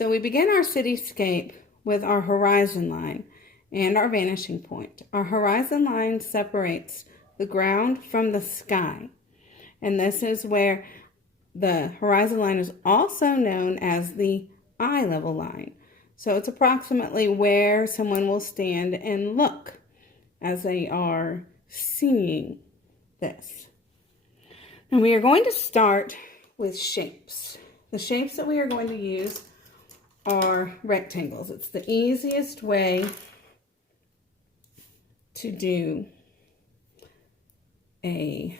So we begin our cityscape with our horizon line and our vanishing point. Our horizon line separates the ground from the sky. And this is where the horizon line is also known as the eye level line. So it's approximately where someone will stand and look as they are seeing this. And we are going to start with shapes. The shapes that we are going to use are rectangles. It's the easiest way to do a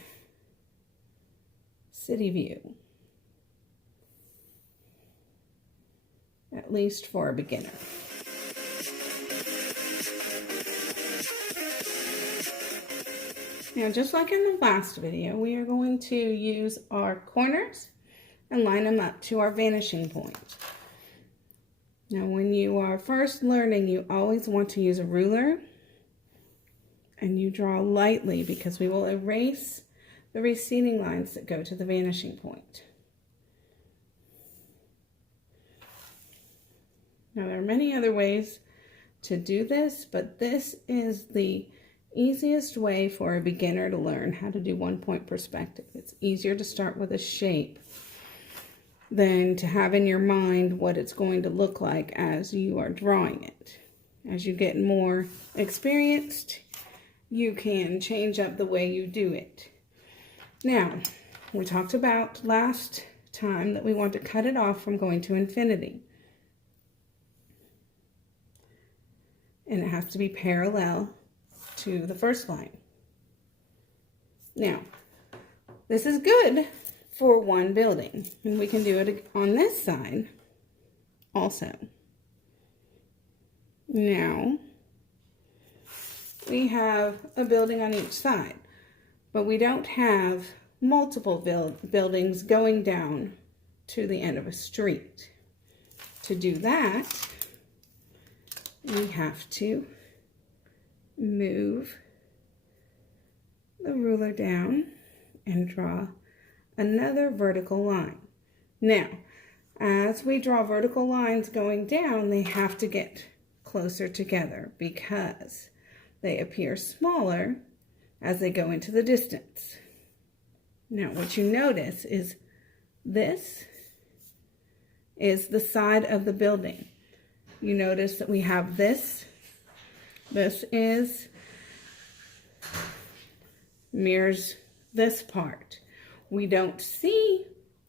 city view, at least for a beginner. Now, just like in the last video, we are going to use our corners and line them up to our vanishing point. Now, when you are first learning, you always want to use a ruler, and you draw lightly because we will erase the receding lines that go to the vanishing point. Now, there are many other ways to do this, but this is the easiest way for a beginner to learn how to do one-point perspective. It's easier to start with a shape than to have in your mind what it's going to look like as you are drawing it. As you get more experienced, you can change up the way you do it. Now, we talked about last time that we want to cut it off from going to infinity. And it has to be parallel to the first line. Now, this is good for one building, and we can do it on this side also. Now, we have a building on each side, but we don't have multiple buildings going down to the end of a street. To do that, we have to move the ruler down and draw another vertical line. Now, as we draw vertical lines going down, they have to get closer together because they appear smaller as they go into the distance. Now, what you notice is this is the side of the building. You notice that we have this. This mirrors this part. We don't see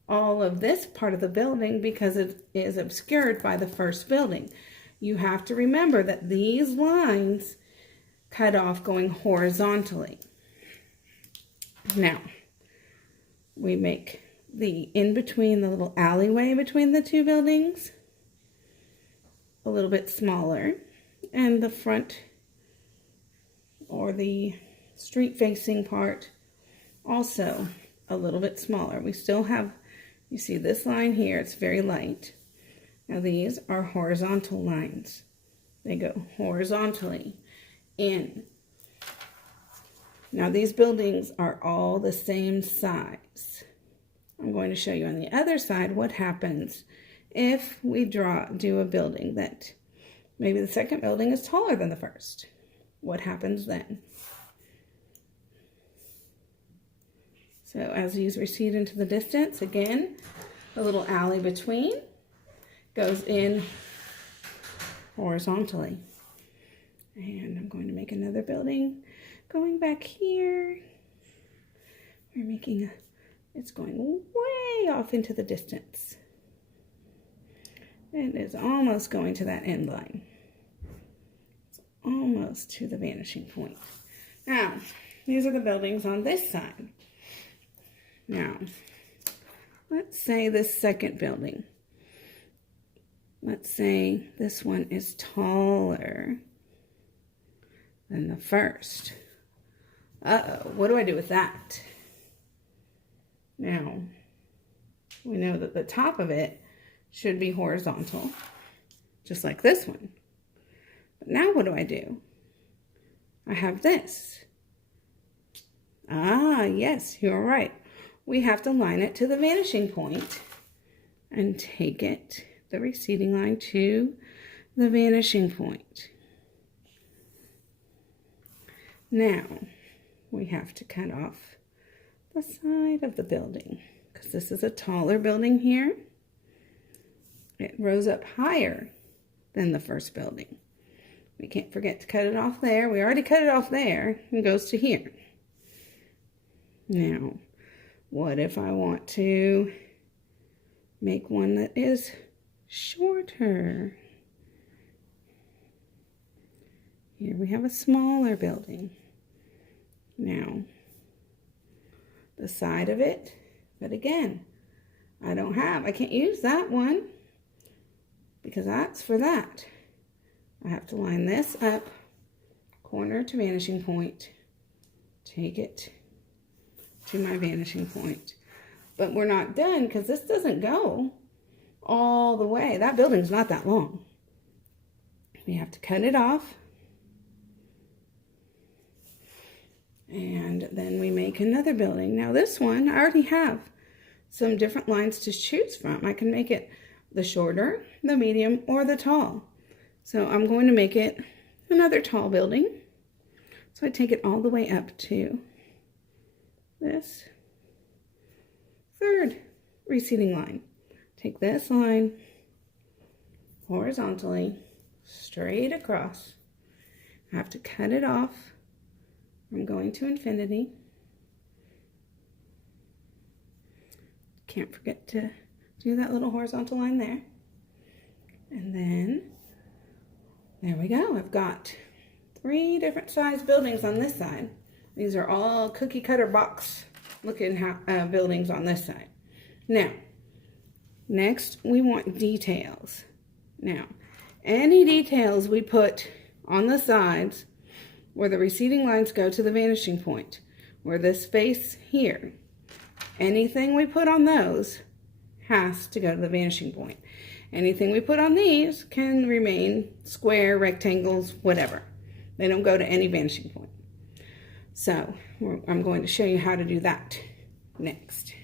all of this part of the building because it is obscured by the first building. You have to remember that these lines cut off going horizontally. Now, we make the in-between, the little alleyway between the two buildings, a little bit smaller, and the front or the street-facing part also a little bit smaller. We still have, you see this line here, it's very light. Now these are horizontal lines. They go horizontally in. Now these buildings are all the same size. I'm going to show you on the other side what happens if we do a building that maybe the second building is taller than the first. What happens then? So as these recede into the distance, again, a little alley between goes in horizontally. And I'm going to make another building going back here. We're making it's going way off into the distance. It is almost going to that end line. It's almost to the vanishing point. Now, these are the buildings on this side. Now, let's say this second building. Let's say this one is taller than the first. Uh-oh, what do I do with that? Now, we know that the top of it should be horizontal, just like this one. But now what do I do? I have this. Ah, yes, you're right. We have to line it to the vanishing point and take it the receding line to the vanishing point. Now, we have to cut off the side of the building because this is a taller building here. It rose up higher than the first building. We can't forget to cut it off there. We already cut it off there. It goes to here. Now, what if I want to make one that is shorter? Here we have a smaller building. Now, the side of it, but again, I can't use that one because that's for that. I have to line this up, corner to vanishing point, take it to my vanishing point. But we're not done because this doesn't go all the way. That building's not that long. We have to cut it off. And then we make another building. Now this one, I already have some different lines to choose from. I can make it the shorter, the medium, or the tall. So I'm going to make it another tall building. So I take it all the way up to this third receding line. Take this line horizontally, straight across. I have to cut it off. I'm going to infinity. Can't forget to do that little horizontal line there. And then, there we go. I've got 3 different size buildings on this side. These are all cookie cutter box looking buildings on this side. Now, next we want details. Now, any details we put on the sides where the receding lines go to the vanishing point, where this face here, anything we put on those has to go to the vanishing point. Anything we put on these can remain square, rectangles, whatever. They don't go to any vanishing point. So I'm going to show you how to do that next.